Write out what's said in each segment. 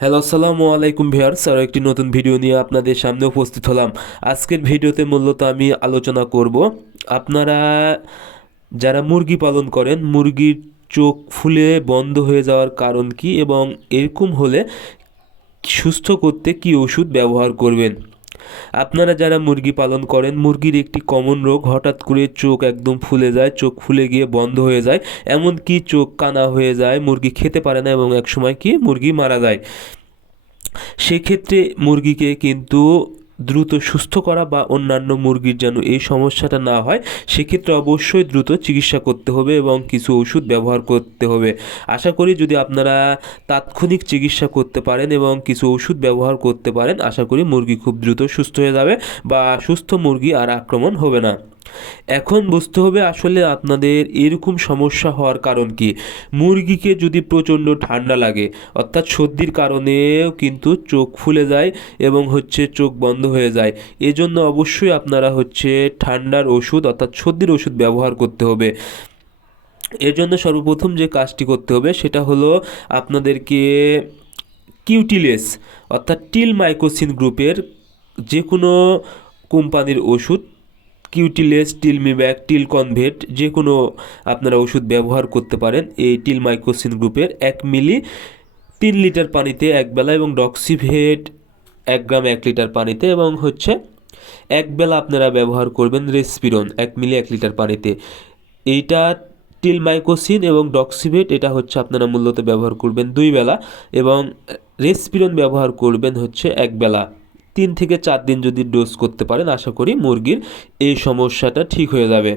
Hello, আসসালামু আলাইকুম viewers. আরও একটি নতুন ভিডিও নিয়ে আপনাদের সামনে উপস্থিত হলাম। আজকের ভিডিওতে মূলত আমি আলোচনা করব আপনারা যারা মুরগি পালন করেন, মুরগির চোখ ফুলে বন্ধ হয়ে যাওয়ার কারণ কি এবং এরকম হলে সুস্থ করতে কি ওষুধ ব্যবহার করবেন। আপনারা যারা মুরগি পালন করেন, মুরগির একটি কমন রোগ, হঠাৎ করে চোখ একদম ফুলে যায়, চোখ ফুলে গিয়ে বন্ধ হয়ে যায়, এমনকি চোখ কানা হয়ে যায়, মুরগি খেতে পারে না এবং একসময় কি মুরগি মারা যায়। সেক্ষেত্রে মুরগিকে কিন্তু দ্রুত সুস্থ করা বা অন্যান্য মুরগির যেন এই সমস্যাটা না হয়, সেক্ষেত্রে অবশ্যই দ্রুত চিকিৎসা করতে হবে এবং কিছু ওষুধ ব্যবহার করতে হবে। আশা করি যদি আপনারা তাৎক্ষণিক চিকিৎসা করতে পারেন এবং কিছু ওষুধ ব্যবহার করতে পারেন, আশা করি মুরগি খুব দ্রুত সুস্থ হয়ে যাবে বা সুস্থ মুরগি আর আক্রমণ হবে না। এখন বুঝতে হবে আসলে আপনাদের এরকম সমস্যা হওয়ার কারণ কি। মুরগিকে যদি প্রচণ্ড ঠান্ডা লাগে, অর্থাৎ সর্দির কারণেও কিন্তু চোখ ফুলে যায় এবং চোখ বন্ধ হয়ে যায়। এজন্য অবশ্যই আপনারা ঠান্ডার ওষুধ অর্থাৎ সর্দির ওষুধ ব্যবহার করতে হবে। এর জন্য সর্বপ্রথম যে কাজটি করতে হবে সেটা হলো আপনাদেরকে কিউটিলেস অর্থাৎ টিল মাইকোসিন গ্রুপের যে কোনো কোম্পানির ওষুধ, কিউটিলেস, টিলমিব্যাক, টিল কনভেট, যে কোনো আপনারা ওষুধ ব্যবহার করতে পারেন। এই টিল মাইকোসিন গ্রুপের 1 মিলি 3 লিটার পানিতে একবেলা এবং ডক্সিভেট 1 গ্রাম 1 লিটার পানিতে এবং একবেলা আপনারা ব্যবহার করবেন রেসপিরন 1 মিলি 1 লিটার পানিতে। এইটা টিলমাইকোসিন এবং ডক্সিভেট এটা আপনারা মূলত ব্যবহার করবেন 2 বেলা এবং রেসপিরন ব্যবহার করবেন একবেলা। 3 থেকে 4 দিন যদি ডোজ করতে পারেন, আশা করি মুরগির এই সমস্যাটা ঠিক হয়ে যাবে।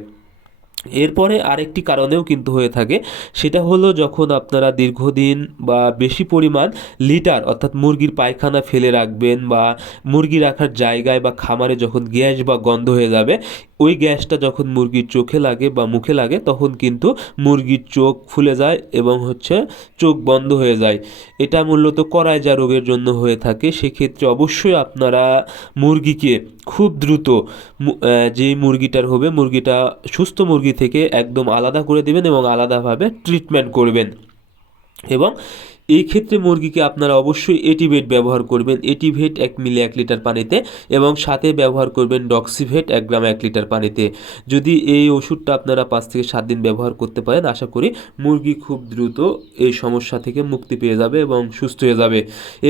এরপরে আরেকটি কারণেও কিন্তু হয়ে থাকে, সেটা হলো যখন আপনারা দীর্ঘদিন বা বেশি পরিমাণ লিটার অর্থাৎ মুরগির পায়খানা ফেলে রাখবেন বা মুরগি রাখার জায়গায় বা খামারে যখন গ্যাস বা গন্ধ হয়ে যাবে, ওই গ্যাসটা যখন মুরগির চোখে লাগে বা মুখে লাগে, তখন কিন্তু মুরগির চোখ ফুলে যায় এবং চোখ বন্ধ হয়ে যায়। এটা মূলত করায়জা রোগের জন্য হয়ে থাকে। সেক্ষেত্রে অবশ্যই আপনারা মুরগিকে খুব দ্রুত যেই মুরগিটার হবে, মুরগিটা সুস্থ মুরগি থেকে একদম আলাদা করে দেবেন এবং আলাদাভাবে ট্রিটমেন্ট করবেন। এবং এই ক্ষেত্রে মুরগিকে আপনারা অবশ্যই এটিভেট ব্যবহার করবেন। এটিভেট 1 মিলি 1 লিটার পানিতে এবং সাথে ব্যবহার করবেন ডক্সিভেট 1 গ্রাম 1 লিটার পানিতে। যদি এই ওষুধটা আপনারা 5 থেকে 7 দিন ব্যবহার করতে পারেন, আশা করি মুরগি খুব দ্রুত এই সমস্যা থেকে মুক্তি পেয়ে যাবে এবং সুস্থ হয়ে যাবে।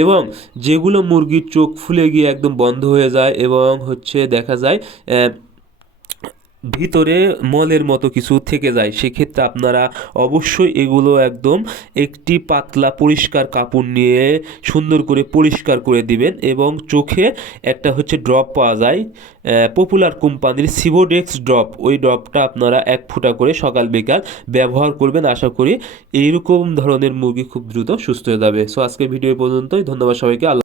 এবং যেগুলো মুরগির চোখ ফুলে গিয়ে একদম বন্ধ হয়ে যায় এবং দেখা যায় ভিতরে মলের মতো কিছু থেকে যায়, সেক্ষেত্রে আপনারা অবশ্যই এগুলো একদম একটি পাতলা পরিষ্কার কাপড় নিয়ে সুন্দর করে পরিষ্কার করে দিবেন এবং চোখে একটা ড্রপ পাওয়া যায় পপুলার কোম্পানির সিভোডেক্স ড্রপ, ওই ড্রপটা আপনারা 1 ফোঁটা করে সকাল বিকাল ব্যবহার করবেন। আশা করি এইরকম ধরনের মুরগি খুব দ্রুত সুস্থ হয়ে যাবে। সো আজকের ভিডিও পর্যন্তই। ধন্যবাদ সবাইকে।